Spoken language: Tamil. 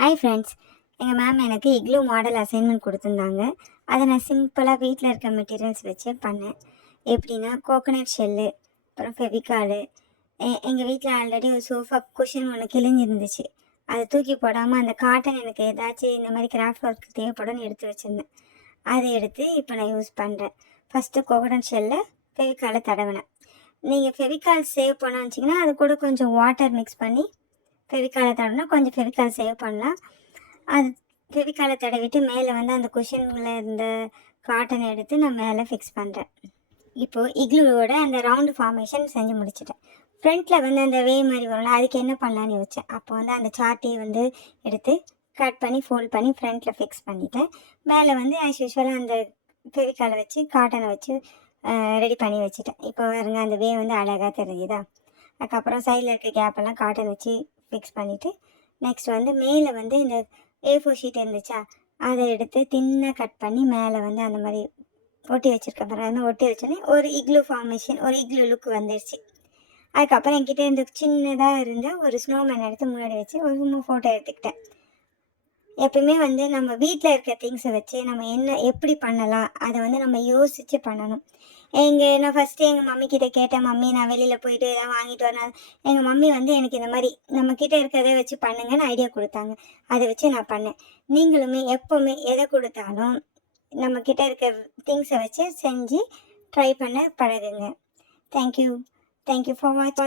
ஹாய் ஃப்ரெண்ட்ஸ் எங்கள் மேம் எனக்கு இக்லூ மாடல் அசைன்மெண்ட் கொடுத்துருந்தாங்க. அதை நான் சிம்பிளாக வீட்டில் இருக்க மெட்டீரியல்ஸ் வச்சே பண்ணேன். எப்படின்னா கோகனட் ஷெல்லு அப்புறம் ஃபெவிகாலு எங்கள் வீட்டில் ஆல்ரெடி ஒரு சோஃபா குஷன் ஒன்று கிழிஞ்சிருந்துச்சு. அதை தூக்கி போடாமல் அந்த காட்டன் எனக்கு ஏதாச்சும் இந்த மாதிரி கிராஃப்ட் ஒர்க் தேவைப்படும்னு எடுத்து வச்சுருந்தேன். அதை எடுத்து இப்போ நான் யூஸ் பண்ணுறேன் ஃபஸ்ட்டு கோகனட் ஷெல்லை ஃபெவிகாலை தடவினேன். நீங்கள் ஃபெவிகால் சேவ் பண்ண வச்சிங்கன்னா அது கூட கொஞ்சம் வாட்டர் மிக்ஸ் பண்ணி ஃபெவிகாலை தடவினா கொஞ்சம் ஃபெவிகால் சேவ் பண்ணலாம். அது ஃபெவிகாலை தடவிட்டு மேலே வந்து அந்த குஷனில் இருந்த காட்டன் எடுத்து நான் மேலே ஃபிக்ஸ் பண்ணுறேன் இப்போது இக்லூவோட அந்த ரவுண்டு ஃபார்மேஷன் செஞ்சு முடிச்சிட்டேன். ஃப்ரண்ட்டில் வந்து அந்த வே மாதிரி வரும்ல அதுக்கு என்ன பண்ணலான்னு யோசிச்சேன். அப்போ வந்து அந்த சார்ட்டையை வந்து எடுத்து கட் பண்ணி ஃபோல்ட் பண்ணி ஃப்ரண்ட்டில் ஃபிக்ஸ் பண்ணிட்டேன். மேலே வந்து ஆஸ் யூஸ்வலாக அந்த ஃபெவிகாலை வச்சு காட்டனை வச்சு ரெடி பண்ணி வச்சுட்டேன். இப்போ பாருங்க அந்த வே வந்து அழகாக தெரியுதா? அதுக்கப்புறம் சைடில் இருக்க கேப்பெல்லாம் காட்டன் வச்சு ஃபிக்ஸ் பண்ணிவிட்டு நெக்ஸ்ட் வந்து மேலே வந்து இந்த ஏ ஃபோர் ஷீட் இருந்துச்சா அதை எடுத்து தின்னாக கட் பண்ணி மேலே வந்து அந்த மாதிரி ஒட்டி வச்சுருக்கேன் பாருங்க அந்த ஒட்டி வச்சோன்னே ஒரு இக்லு ஃபார்மேஷன் ஒரு இக்லு லுக் வந்துடுச்சு அதுக்கப்புறம் என்கிட்ட இருந்து சின்னதாக இருந்தால் ஒரு ஸ்னோமேன் எடுத்து முன்னாடி வச்சு ஒரு ஃபோட்டோ எடுத்துக்கிட்டேன். எப்பயுமே வந்து நம்ம வீட்டில் இருக்க திங்ஸை வச்சு நம்ம என்ன எப்படி பண்ணலாம் அதை வந்து நம்ம யோசித்து பண்ணணும். எங்கள் நான் ஃபஸ்ட்டு எங்கள் மம்மி கிட்டே கேட்டேன் மம்மி நான் வெளியில் போயிட்டு எதாவது வாங்கிட்டு வரேன் எங்கள் மம்மி வந்து எனக்கு இந்த மாதிரி நம்ம இருக்கிறத வச்சு பண்ணுங்கன்னு ஐடியா கொடுத்தாங்க. அதை வச்சு நான் பண்ணேன். நீங்களுமே எப்போவுமே எதை கொடுத்தாலும் நம்ம இருக்க திங்ஸை வச்சு செஞ்சு ட்ரை பண்ண பழகுங்க. Thank you thank you for watch